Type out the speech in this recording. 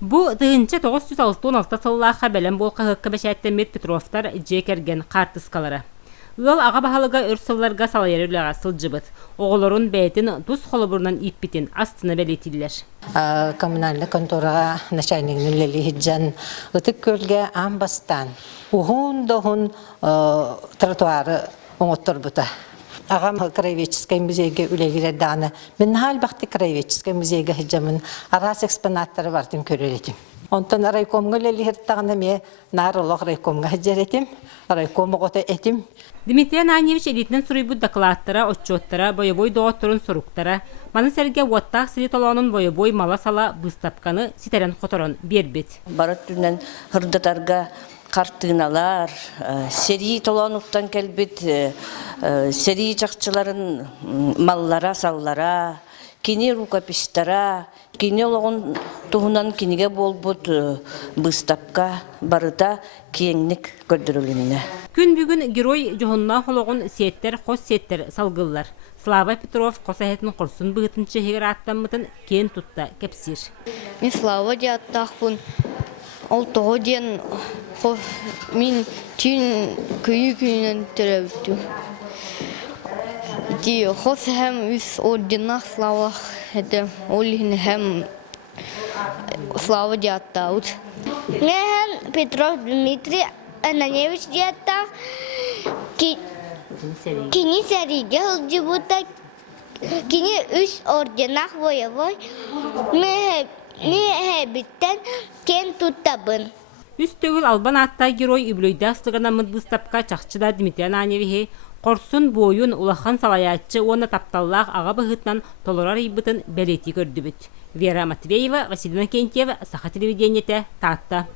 Бу тыгынча 916 сыллаха белем болка хыкка бәшәттемет Петровтар жекерген картыскалары. Ул ага баһалыга өрсылларга салайырыга сылжыбыт. Оголорун бәйтин тус холобурнан иппитин астына белетиллер. Коммунальный конторага начальник лели хиджан ытык көлге амбастан ухун тротуары оңотторбута. Агам краеведческий музейге үлегилер даны. Мен халбакты краеведческий музейге хиджамын арас экспонаттары бартын көрөлетим. Онтан райкомга лели хирттагында ме нарылык райкомга хиджеретим. Райкомга гота этим. Дмитрий Ананьевич элитнен суруйбут докладтара, отчеттара, боевой доотторун соруктара, маны серге уаттақ сиритолонун боевой мала сала быстапканы ситерен хоторон бербет. Барат түнен хырдатарга картыналар, сери толонуктан келбет, сери чакчыларын маллара саллара, кини рукопистара, кини олоғын туһунан киниге болбут быстапка барыта киеңник көрдүрүлүнне. Күн бүгүн герой жохунна хологун сеттер, хос сеттер салгыллар. Слава Петров косахетін құрсын бұғытыншы хегер аттамытын кен тұтта кепсир. Мен Слава де аттақпын. Ол тоғы ден мен түйін күйі-күйінен түрәбітті. Қос әм үс орденақ Славақ әді. Ол әм Слава де аттауд. Мен Петров Дмитрий Ананьевич де аттақ. Кини сәриге ұлжыбыта, кини үш орденақ боевой, мен біттен кен тұттабын. Үс төгіл албан атта герой үблөйді астығына мұдбыстапқа чақчыда Дмитрий Ананьевиче қорсын бойын улахан салаятчы оны тапталлақ аға бұғытнан толырар ибытын бәлеті көрді бүт. Вера Матвеева, Василина Кентьева, Саха телевидениеті, Татта.